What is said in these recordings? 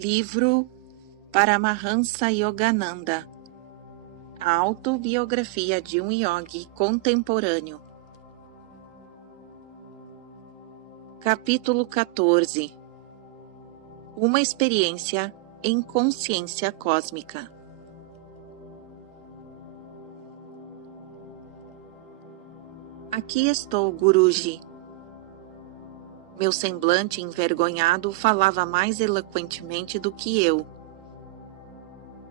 Livro Paramahansa Yogananda, a autobiografia de um yogi contemporâneo. Capítulo 14. Uma experiência em consciência cósmica. Aqui estou, Guruji. Meu semblante envergonhado falava mais eloquentemente do que eu.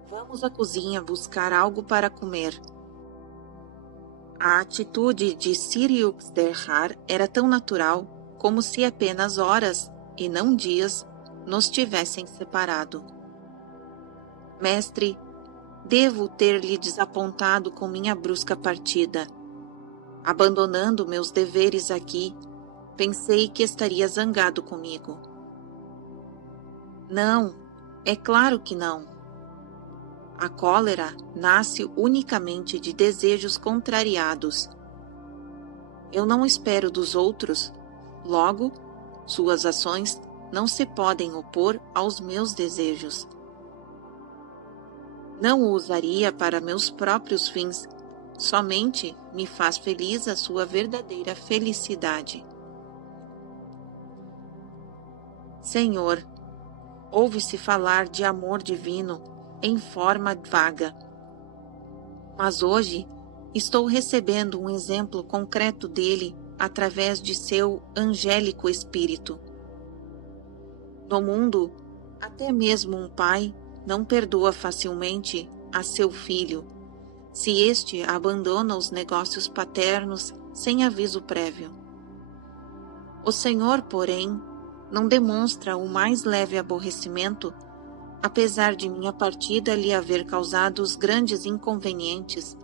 Vamos à cozinha buscar algo para comer. A atitude de Sri Yukteswar era tão natural como se apenas horas, e não dias, nos tivessem separado. Mestre, devo ter-lhe desapontado com minha brusca partida. Abandonando meus deveres aqui, pensei que estaria zangado comigo. Não, é claro que não. A cólera nasce unicamente de desejos contrariados. Eu não espero dos outros, logo, suas ações não se podem opor aos meus desejos. Não o usaria para meus próprios fins, somente me faz feliz a sua verdadeira felicidade. Senhor, ouve-se falar de amor divino em forma vaga. Mas hoje estou recebendo um exemplo concreto dele através de seu angélico espírito. No mundo, até mesmo um pai não perdoa facilmente a seu filho, se este abandona os negócios paternos sem aviso prévio. O Senhor, porém, não demonstra o mais leve aborrecimento, apesar de minha partida lhe haver causado os grandes inconvenientes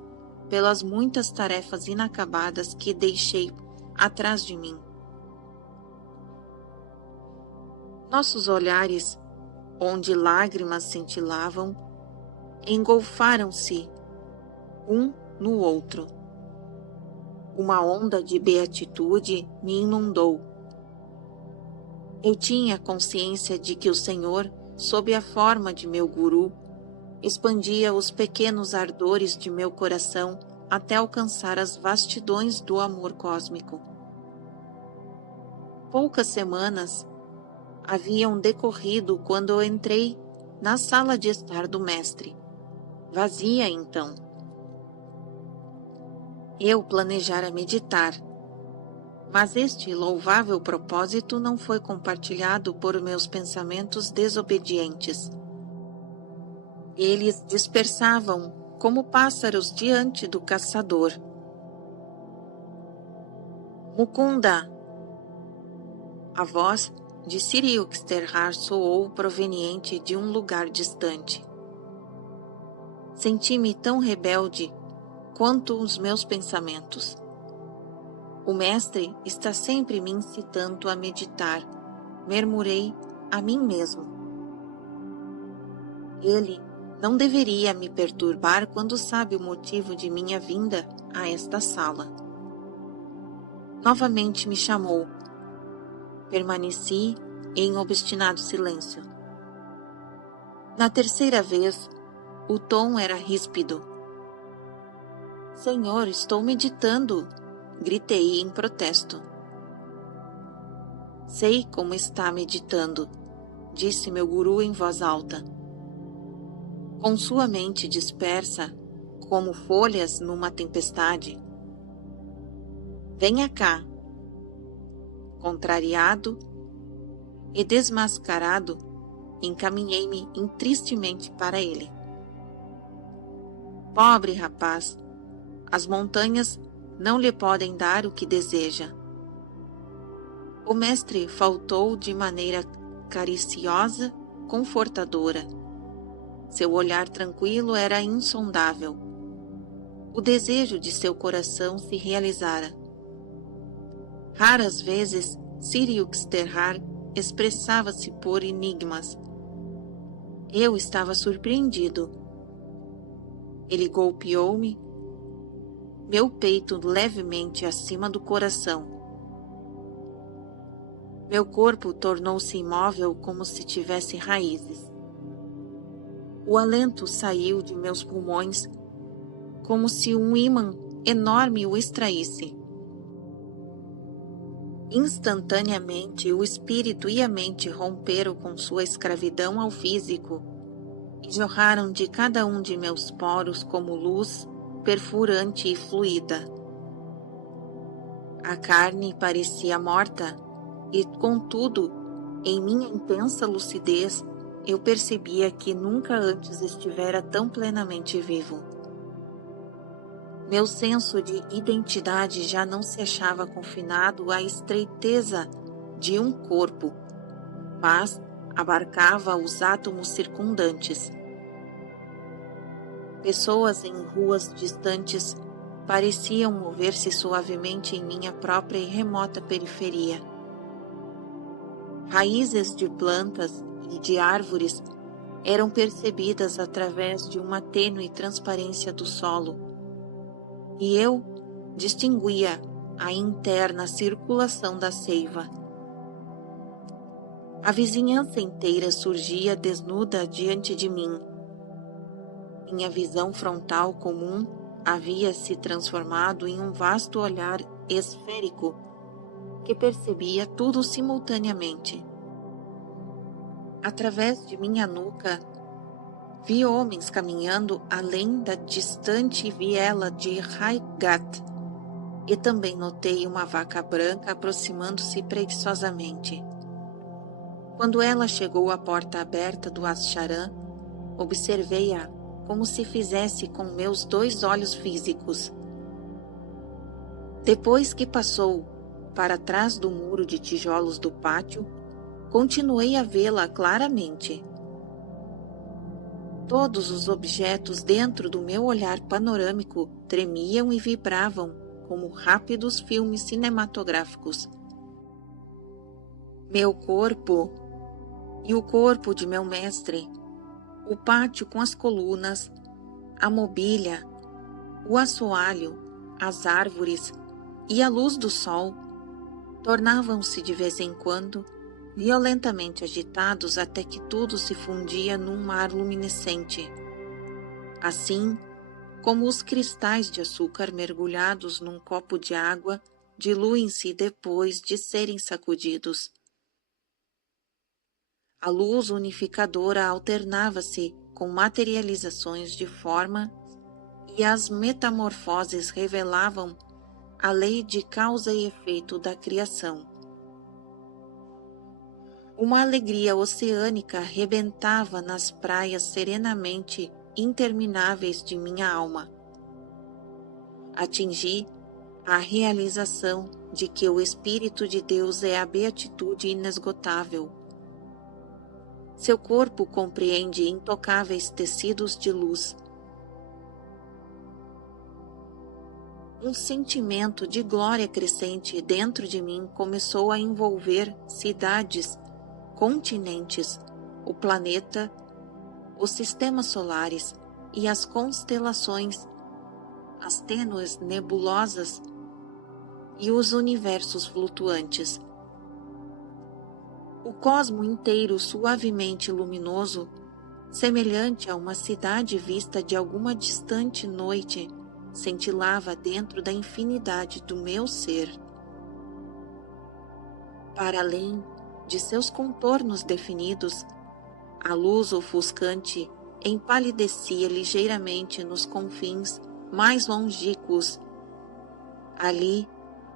pelas muitas tarefas inacabadas que deixei atrás de mim. Nossos olhares, onde lágrimas cintilavam, engolfaram-se um no outro. Uma onda de beatitude me inundou. Eu tinha consciência de que o Senhor, sob a forma de meu guru, expandia os pequenos ardores de meu coração até alcançar as vastidões do amor cósmico. Poucas semanas haviam decorrido quando eu entrei na sala de estar do mestre, vazia então. Eu planejara meditar, mas este louvável propósito não foi compartilhado por meus pensamentos desobedientes. Eles dispersavam como pássaros diante do caçador. Mukunda! A voz de Sri Yukteswar soou proveniente de um lugar distante. Senti-me tão rebelde quanto os meus pensamentos. O mestre está sempre me incitando a meditar, murmurei a mim mesmo. Ele não deveria me perturbar quando sabe o motivo de minha vinda a esta sala. Novamente me chamou. Permaneci em obstinado silêncio. Na terceira vez, o tom era ríspido. Senhor, estou meditando, gritei em protesto. Sei como está meditando, disse meu guru em voz alta. Com sua mente dispersa, como folhas numa tempestade. Venha cá. Contrariado e desmascarado, encaminhei-me tristemente para ele. Pobre rapaz, as montanhas não lhe podem dar o que deseja. O mestre faltou de maneira cariciosa, confortadora. Seu olhar tranquilo era insondável. O desejo de seu coração se realizara. Raras vezes, Sri Yukteswar expressava-se por enigmas. Eu estava surpreendido. Ele golpeou-me, meu peito levemente acima do coração. Meu corpo tornou-se imóvel como se tivesse raízes. O alento saiu de meus pulmões como se um ímã enorme o extraísse. Instantaneamente, o espírito e a mente romperam com sua escravidão ao físico e jorraram de cada um de meus poros como luz perfurante e fluida. A carne parecia morta e, contudo, em minha intensa lucidez, eu percebia que nunca antes estivera tão plenamente vivo. Meu senso de identidade já não se achava confinado à estreiteza de um corpo, mas abarcava os átomos circundantes. Pessoas em ruas distantes pareciam mover-se suavemente em minha própria e remota periferia. Raízes de plantas e de árvores eram percebidas através de uma tênue transparência do solo, e eu distinguia a interna circulação da seiva. A vizinhança inteira surgia desnuda diante de mim. Minha visão frontal comum havia se transformado em um vasto olhar esférico que percebia tudo simultaneamente. Através de minha nuca, vi homens caminhando além da distante viela de Raigat, e também notei uma vaca branca aproximando-se preguiçosamente. Quando ela chegou à porta aberta do Ascharan, observei-a como se fizesse com meus 2 olhos físicos. Depois que passou para trás do muro de tijolos do pátio, continuei a vê-la claramente. Todos os objetos dentro do meu olhar panorâmico tremiam e vibravam como rápidos filmes cinematográficos. Meu corpo e o corpo de meu mestre, o pátio com as colunas, a mobília, o assoalho, as árvores e a luz do sol tornavam-se de vez em quando violentamente agitados até que tudo se fundia num mar luminescente. Assim como os cristais de açúcar mergulhados num copo de água diluem-se depois de serem sacudidos. A luz unificadora alternava-se com materializações de forma e as metamorfoses revelavam a lei de causa e efeito da criação. Uma alegria oceânica rebentava nas praias serenamente intermináveis de minha alma. Atingi a realização de que o Espírito de Deus é a beatitude inesgotável. Seu corpo compreende intocáveis tecidos de luz. Um sentimento de glória crescente dentro de mim começou a envolver cidades, continentes, o planeta, os sistemas solares e as constelações, as tênues nebulosas e os universos flutuantes. O cosmo inteiro suavemente luminoso, semelhante a uma cidade vista de alguma distante noite, cintilava dentro da infinidade do meu ser. Para além de seus contornos definidos, a luz ofuscante empalidecia ligeiramente nos confins mais longínquos. Ali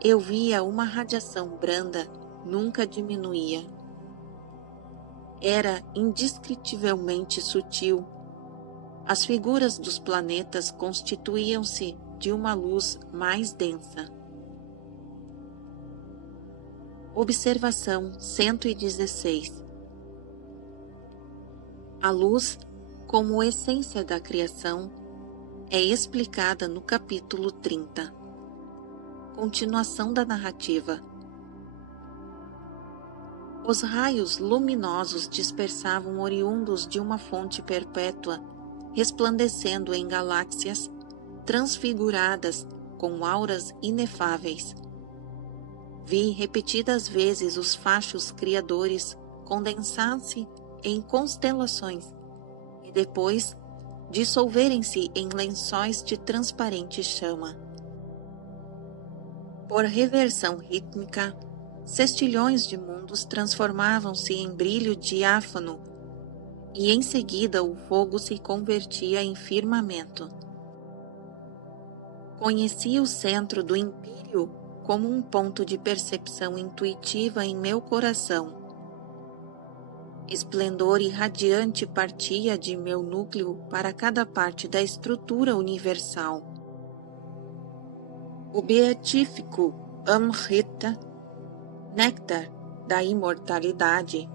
eu via uma radiação branda, nunca diminuía. Era indescritivelmente sutil. As figuras dos planetas constituíam-se de uma luz mais densa. Observação 116. A luz, como essência da criação, é explicada no capítulo 30. Continuação da narrativa. Os raios luminosos dispersavam oriundos de uma fonte perpétua, resplandecendo em galáxias transfiguradas com auras inefáveis. Vi repetidas vezes os fachos criadores condensar-se em constelações e depois dissolverem-se em lençóis de transparente chama. Por reversão rítmica, cestilhões de mundos transformavam-se em brilho diáfano e em seguida o fogo se convertia em firmamento. Conheci o centro do Empírio como um ponto de percepção intuitiva em meu coração. Esplendor irradiante partia de meu núcleo para cada parte da estrutura universal. O beatífico Amrita, néctar da imortalidade,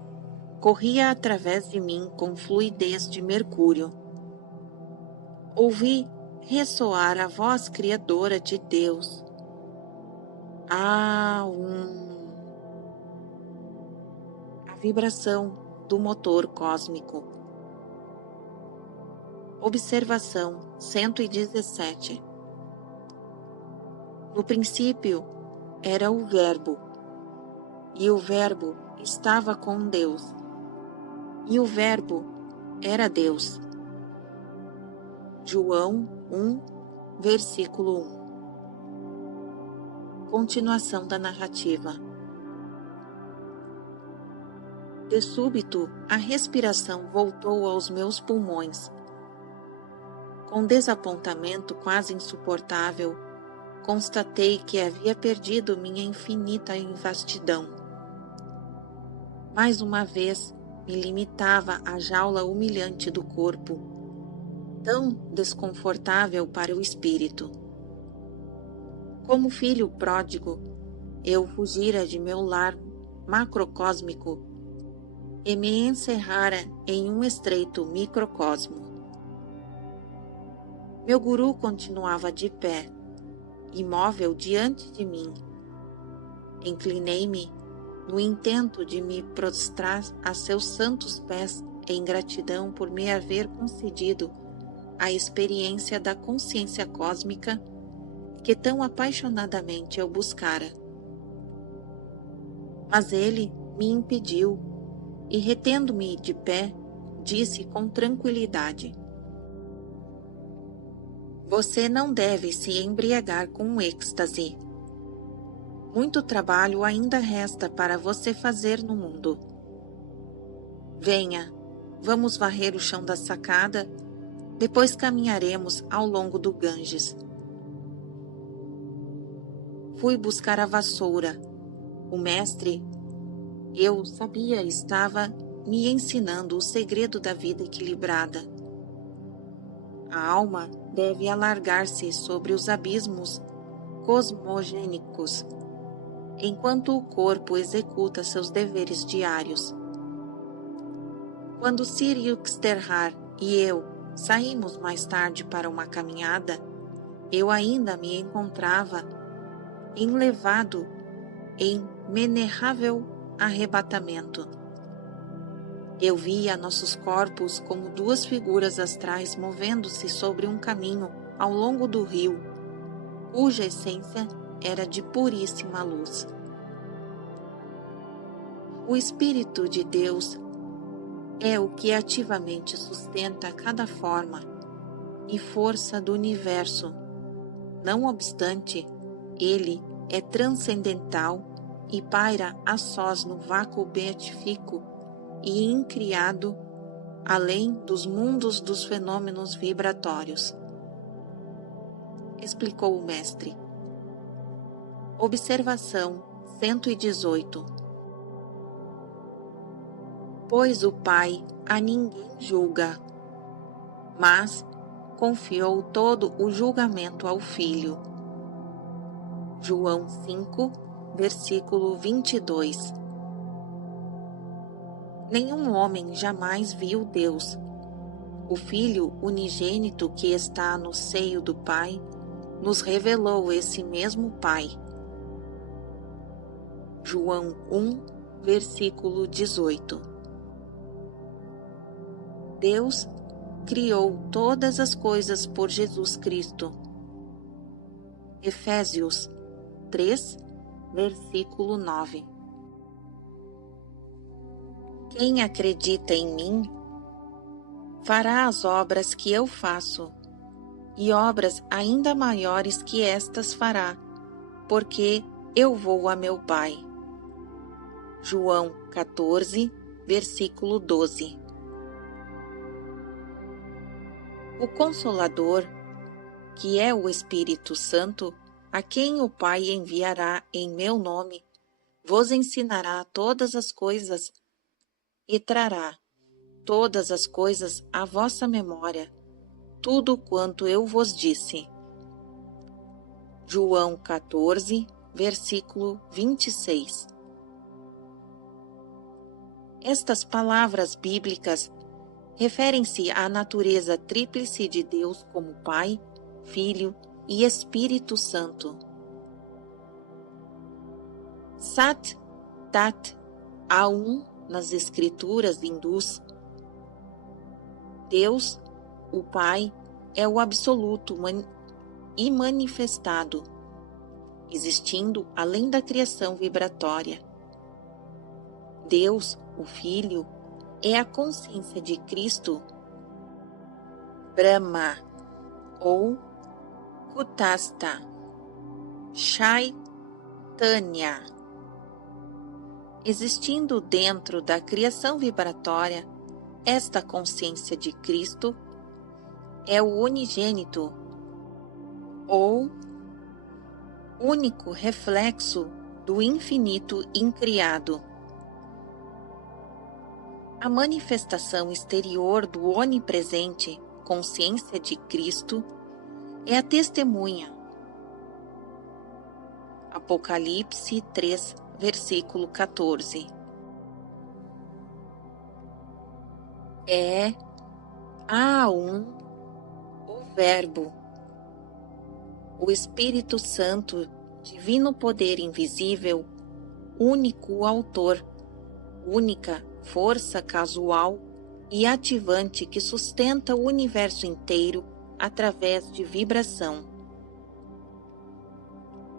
corria através de mim com fluidez de mercúrio. Ouvi ressoar a voz criadora de Deus. A vibração do motor cósmico. Observação 117. No princípio era o Verbo, e o Verbo estava com Deus, e o Verbo era Deus. João 1, versículo 1. Continuação da narrativa. De súbito, a respiração voltou aos meus pulmões. Com desapontamento quase insuportável, constatei que havia perdido minha infinita vastidão. Mais uma vez, me limitava à jaula humilhante do corpo, tão desconfortável para o espírito. Como filho pródigo, eu fugira de meu lar macrocósmico e me encerrara em um estreito microcosmo. Meu guru continuava de pé, imóvel diante de mim. Inclinei-me no intento de me prostrar a seus santos pés em gratidão por me haver concedido a experiência da consciência cósmica que tão apaixonadamente eu buscara. Mas ele me impediu e, retendo-me de pé, disse com tranquilidade: Você não deve se embriagar com o êxtase. Muito trabalho ainda resta para você fazer no mundo. Venha, vamos varrer o chão da sacada, depois caminharemos ao longo do Ganges. Fui buscar a vassoura. O mestre, eu sabia, estava me ensinando o segredo da vida equilibrada. A alma deve alargar-se sobre os abismos cosmogênicos, enquanto o corpo executa seus deveres diários. Quando Sir Yuxterhar e eu saímos mais tarde para uma caminhada, eu ainda me encontrava enlevado em menerável arrebatamento. Eu via nossos corpos como duas figuras astrais movendo-se sobre um caminho ao longo do rio, cuja essência era de puríssima luz. O Espírito de Deus é o que ativamente sustenta cada forma e força do universo. Não obstante, ele é transcendental e paira a sós no vácuo beatífico e incriado, além dos mundos dos fenômenos vibratórios. Explicou o mestre. Observação 118. Pois o Pai a ninguém julga, mas confiou todo o julgamento ao Filho. João 5, versículo 22. Nenhum homem jamais viu Deus. O Filho unigênito que está no seio do Pai nos revelou esse mesmo Pai. João 1, versículo 18. Deus criou todas as coisas por Jesus Cristo. Efésios 3, versículo 9. Quem acredita em mim, fará as obras que eu faço, e obras ainda maiores que estas fará, porque eu vou a meu Pai. João 14, versículo 12. O Consolador, que é o Espírito Santo, a quem o Pai enviará em meu nome, vos ensinará todas as coisas e trará todas as coisas à vossa memória, tudo quanto eu vos disse. João 14, versículo 26. Estas palavras bíblicas referem-se à natureza tríplice de Deus como Pai, Filho e Espírito Santo. Sat, Tat, Aum nas escrituras hindus. Deus, o Pai, é o absoluto e manifestado, existindo além da criação vibratória. Deus, o Filho, é a consciência de Cristo, Brahma, ou Kutastha, Chaitanya. Existindo dentro da criação vibratória, esta consciência de Cristo é o unigênito, ou único reflexo do infinito incriado. A manifestação exterior do onipresente, consciência de Cristo, é a testemunha. Apocalipse 3, versículo 14. É Aum, o Verbo, o Espírito Santo, divino poder invisível, único autor, única força casual e ativante que sustenta o universo inteiro através de vibração.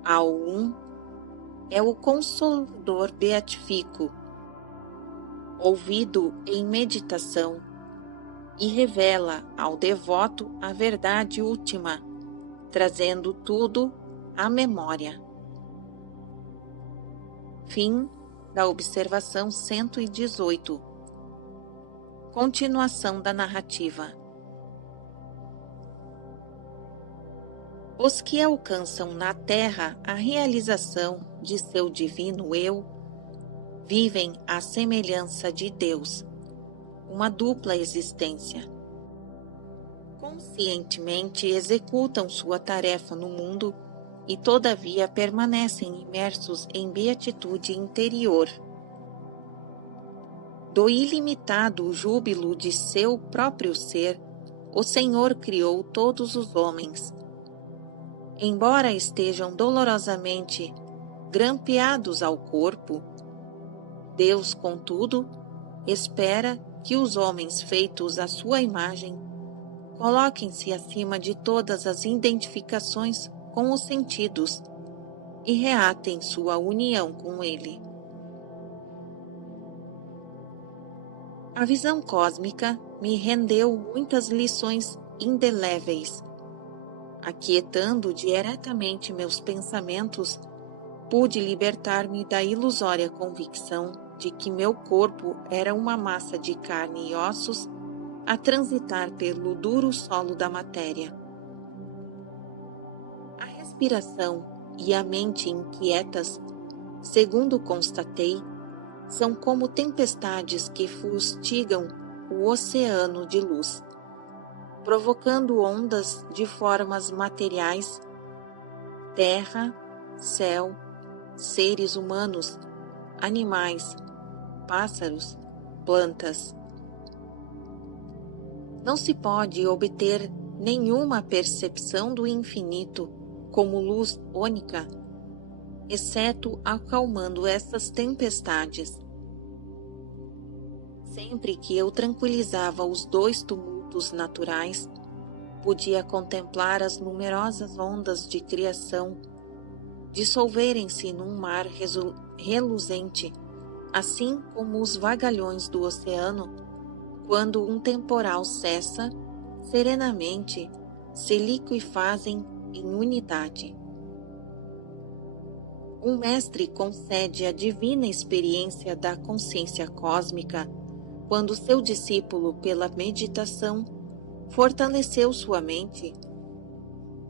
Aum é o Consolador beatifico, ouvido em meditação, e revela ao devoto a verdade última, trazendo tudo à memória. Fim da observação 118. Continuação da narrativa. Os que alcançam na terra a realização de seu divino eu vivem à semelhança de Deus, uma dupla existência. Conscientemente executam sua tarefa no mundo e todavia permanecem imersos em beatitude interior. Do ilimitado júbilo de seu próprio ser, o Senhor criou todos os homens. Embora estejam dolorosamente grampeados ao corpo, Deus, contudo, espera que os homens feitos à sua imagem coloquem-se acima de todas as identificações com os sentidos e reatem sua união com ele. A visão cósmica me rendeu muitas lições indeléveis. Aquietando diretamente meus pensamentos, pude libertar-me da ilusória convicção de que meu corpo era uma massa de carne e ossos a transitar pelo duro solo da matéria. A respiração e a mente inquietas, segundo constatei, são como tempestades que fustigam o oceano de luz, provocando ondas de formas materiais, terra, céu, seres humanos, animais, pássaros, plantas. Não se pode obter nenhuma percepção do infinito como luz única, exceto acalmando essas tempestades. Sempre que eu tranquilizava os dois tumultos naturais, podia contemplar as numerosas ondas de criação dissolverem-se num mar reluzente, assim como os vagalhões do oceano quando um temporal cessa, serenamente se liquefazem em unidade. Um mestre concede a divina experiência da consciência cósmica quando seu discípulo, pela meditação, fortaleceu sua mente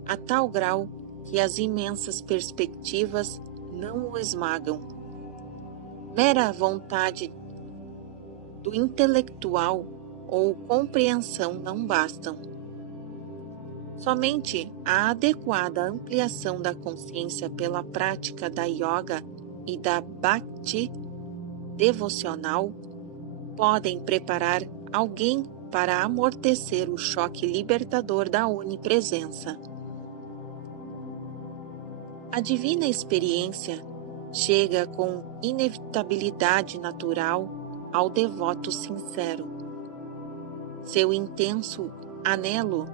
a tal grau que as imensas perspectivas não o esmagam. Mera vontade do intelectual ou compreensão não bastam. Somente a adequada ampliação da consciência pela prática da yoga e da bhakti devocional podem preparar alguém para amortecer o choque libertador da onipresença. A divina experiência chega com inevitabilidade natural ao devoto sincero. Seu intenso anelo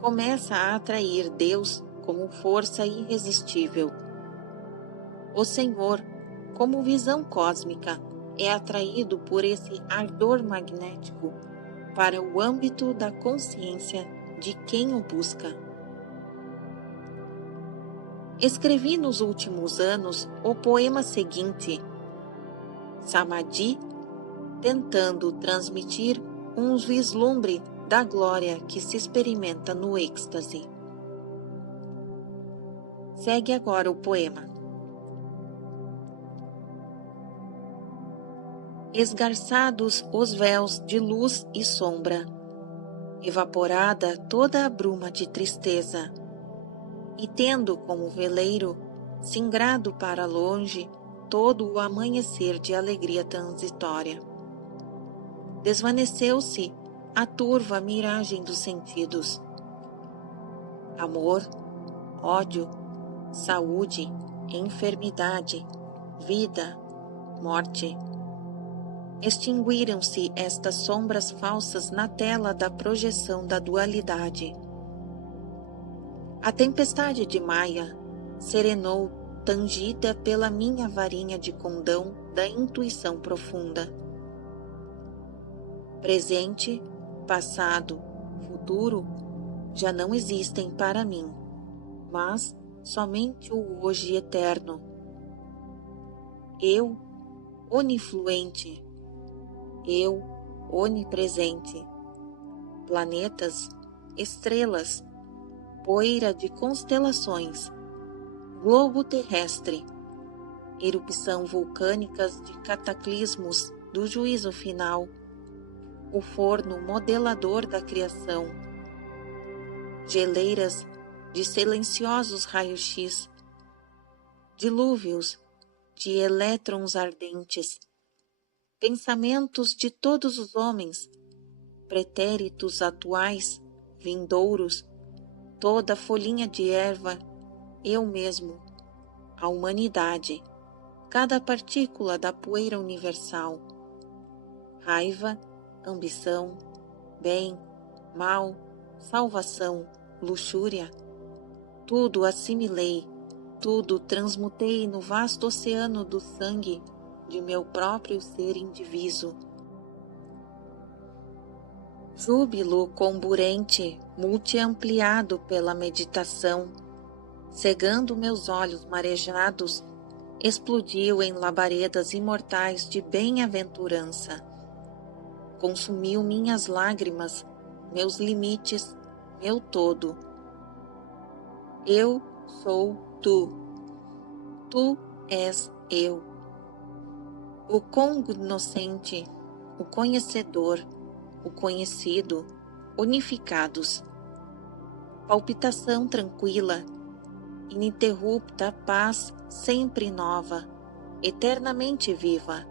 começa a atrair Deus como força irresistível. O Senhor, como visão cósmica, é atraído por esse ardor magnético para o âmbito da consciência de quem o busca. Escrevi nos últimos anos o poema seguinte, Samadhi, tentando transmitir um vislumbre da glória que se experimenta no êxtase. Segue agora o poema. Esgarçados os véus de luz e sombra, evaporada toda a bruma de tristeza, e tendo como veleiro, singrado para longe, todo o amanhecer de alegria transitória. Desvaneceu-se a turva miragem dos sentidos. Amor, ódio, saúde, enfermidade, vida, morte. Extinguiram-se estas sombras falsas na tela da projeção da dualidade. A tempestade de Maia serenou, tangida pela minha varinha de condão da intuição profunda. Presente, passado, futuro já não existem para mim, mas somente o hoje eterno. Eu, onifluente, eu, onipresente, planetas, estrelas, poeira de constelações, globo terrestre, erupção vulcânicas de cataclismos do juízo final, o forno modelador da criação, geleiras de silenciosos raios-x, dilúvios de elétrons ardentes, pensamentos de todos os homens, pretéritos atuais, vindouros, toda folhinha de erva, eu mesmo, a humanidade, cada partícula da poeira universal, raiva, ambição, bem, mal, salvação, luxúria, tudo assimilei, tudo transmutei no vasto oceano do sangue de meu próprio ser indiviso. Júbilo comburente, multiampliado pela meditação, cegando meus olhos marejados, explodiu em labaredas imortais de bem-aventurança. Consumiu minhas lágrimas, meus limites, meu todo. Eu sou tu. Tu és eu. O cognoscente, o conhecedor, o conhecido, unificados. Palpitação tranquila, ininterrupta paz sempre nova, eternamente viva.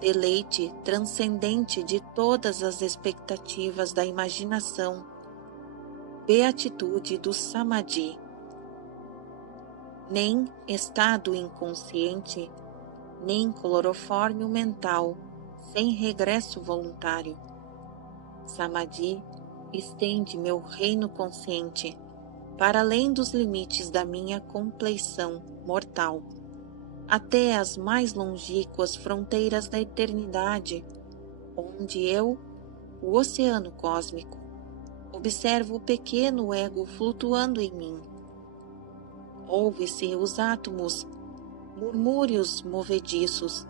Deleite transcendente de todas as expectativas da imaginação, beatitude do Samadhi. Nem estado inconsciente, nem clorofórmio mental, sem regresso voluntário. Samadhi estende meu reino consciente para além dos limites da minha compleição mortal, até as mais longínquas fronteiras da eternidade, onde eu, o oceano cósmico, observo o pequeno ego flutuando em mim. Ouve-se os átomos, murmúrios movediços,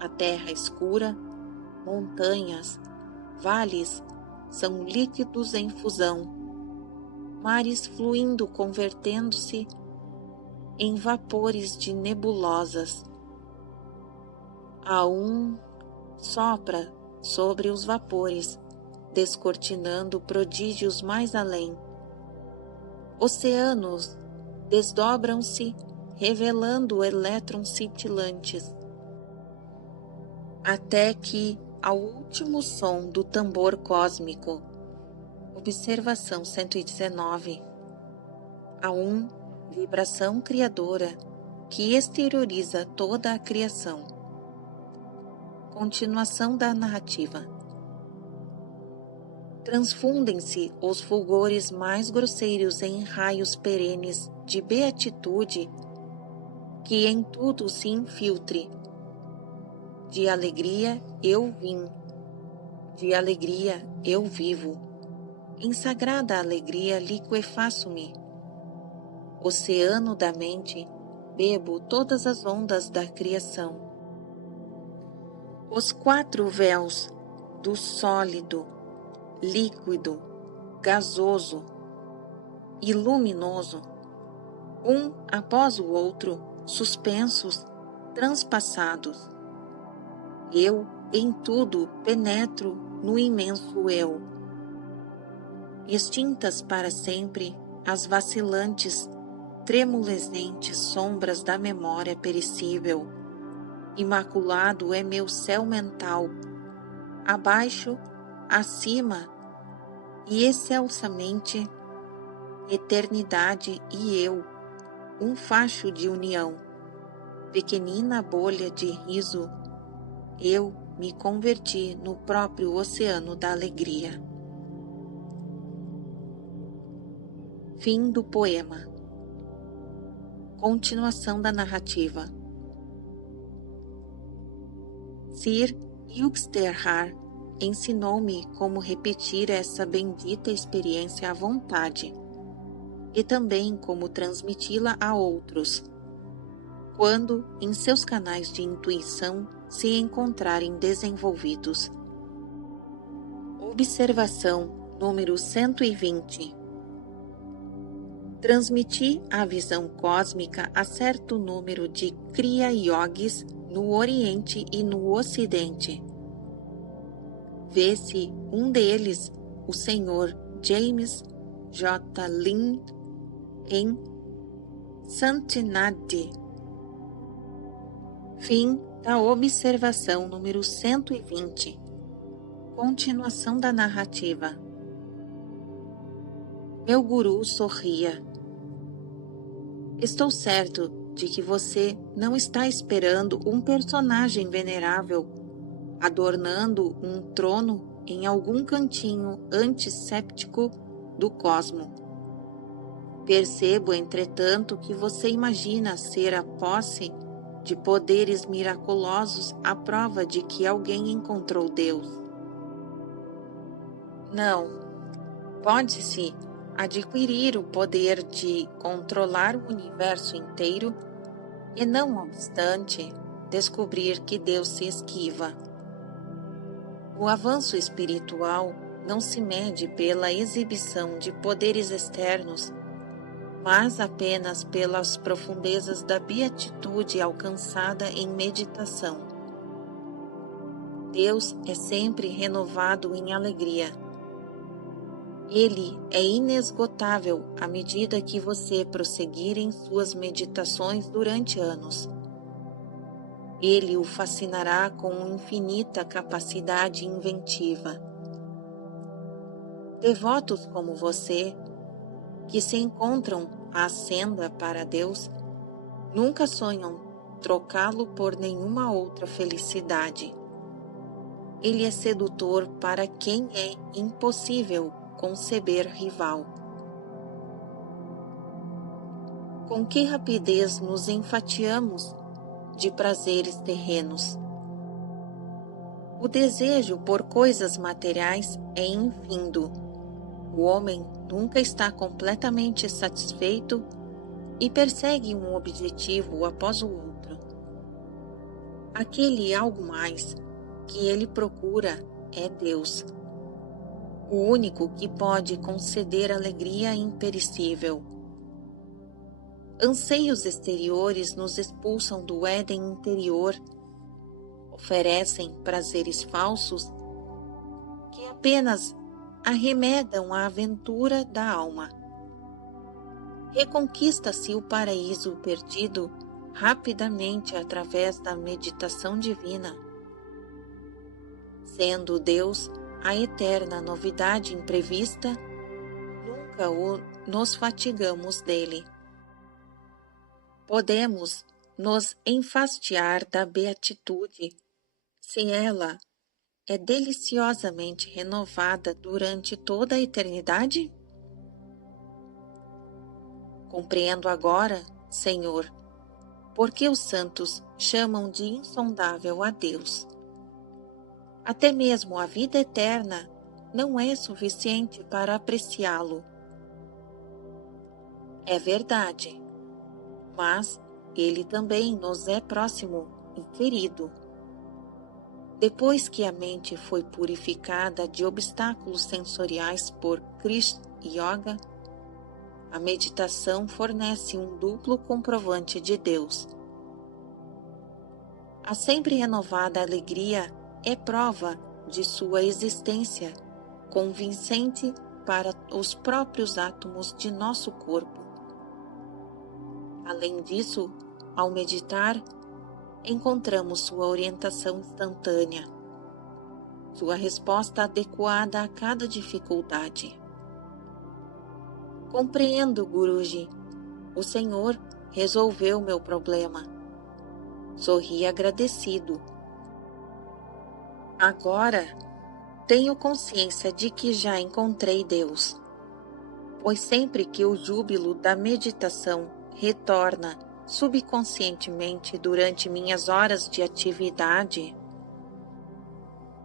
a terra escura, montanhas, vales são líquidos em fusão, mares fluindo convertendo-se em vapores de nebulosas. A sopra sobre os vapores, descortinando prodígios mais além. Oceanos desdobram-se, revelando elétrons cintilantes, até que, ao último som do tambor cósmico, observação 119, a vibração criadora que exterioriza toda a criação. Continuação da narrativa. Transfundem-se os fulgores mais grosseiros em raios perenes de beatitude que em tudo se infiltre. De alegria eu vim, de alegria eu vivo, em sagrada alegria liquefaço-me. Oceano da mente, bebo todas as ondas da criação. Os 4 véus do sólido, líquido, gasoso e luminoso, um após o outro, suspensos, transpassados. Eu, em tudo, penetro no imenso eu. Extintas para sempre as vacilantes, tremulescentes sombras da memória perecível, imaculado é meu céu mental, abaixo, acima e excelsamente, eternidade e eu, um facho de união, pequenina bolha de riso, eu me converti no próprio oceano da alegria. Fim do poema. Continuação da narrativa. Sir Yuxterhar ensinou-me como repetir essa bendita experiência à vontade e também como transmiti-la a outros, quando em seus canais de intuição se encontrarem desenvolvidos. Observação número 120. Transmiti a visão cósmica a certo número de Kriya Yogis no Oriente e no Ocidente. Vê-se um deles, o Sr. James J. Lin, em Santinadi. Fim da observação número 120. Continuação da narrativa. Meu guru sorria. Estou certo de que você não está esperando um personagem venerável adornando um trono em algum cantinho antisséptico do cosmo. Percebo, entretanto, que você imagina ser a posse de poderes miraculosos a prova de que alguém encontrou Deus. Não, pode-se adquirir o poder de controlar o universo inteiro e, não obstante, descobrir que Deus se esquiva. O avanço espiritual não se mede pela exibição de poderes externos, mas apenas pelas profundezas da beatitude alcançada em meditação. Deus é sempre renovado em alegria. Ele é inesgotável à medida que você prosseguir em suas meditações durante anos. Ele o fascinará com infinita capacidade inventiva. Devotos como você, que se encontram à senda para Deus, nunca sonham trocá-lo por nenhuma outra felicidade. Ele é sedutor para quem é impossível conceber rival. Com que rapidez nos enfatiamos de prazeres terrenos. O desejo por coisas materiais é infindo. O homem nunca está completamente satisfeito e persegue um objetivo após o outro. Aquele algo mais que ele procura é Deus, o único que pode conceder alegria imperecível. Anseios exteriores nos expulsam do Éden interior, oferecem prazeres falsos que apenas arremedam a aventura da alma. Reconquista-se o paraíso perdido rapidamente através da meditação divina. Sendo Deus a eterna novidade imprevista, nunca nos fatigamos dele. Podemos nos enfastiar da beatitude se ela é deliciosamente renovada durante toda a eternidade? Compreendo agora, Senhor, porque os santos chamam de insondável a Deus. Até mesmo a vida eterna não é suficiente para apreciá-lo. É verdade, mas ele também nos é próximo e querido. Depois que a mente foi purificada de obstáculos sensoriais por Kriya Yoga, a meditação fornece um duplo comprovante de Deus. A sempre renovada alegria é prova de sua existência, convincente para os próprios átomos de nosso corpo. Além disso, ao meditar, encontramos sua orientação instantânea, sua resposta adequada a cada dificuldade. Compreendo, Guruji. O Senhor resolveu meu problema. Sorri agradecido. Agora, tenho consciência de que já encontrei Deus, pois sempre que o júbilo da meditação retorna subconscientemente durante minhas horas de atividade,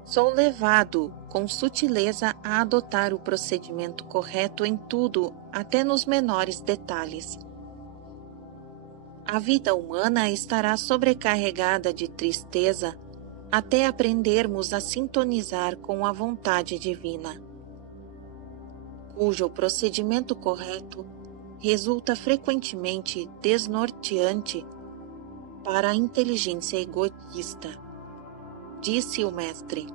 sou levado com sutileza a adotar o procedimento correto em tudo, até nos menores detalhes. A vida humana estará sobrecarregada de tristeza até aprendermos a sintonizar com a vontade divina, cujo procedimento correto resulta frequentemente desnorteante para a inteligência egoísta, disse o mestre.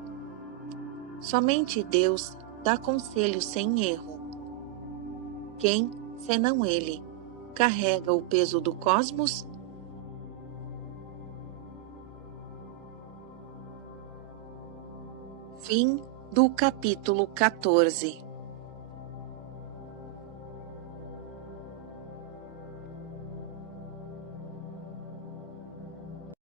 Somente Deus dá conselho sem erro. Quem, senão Ele, carrega o peso do cosmos? Fim do capítulo 14.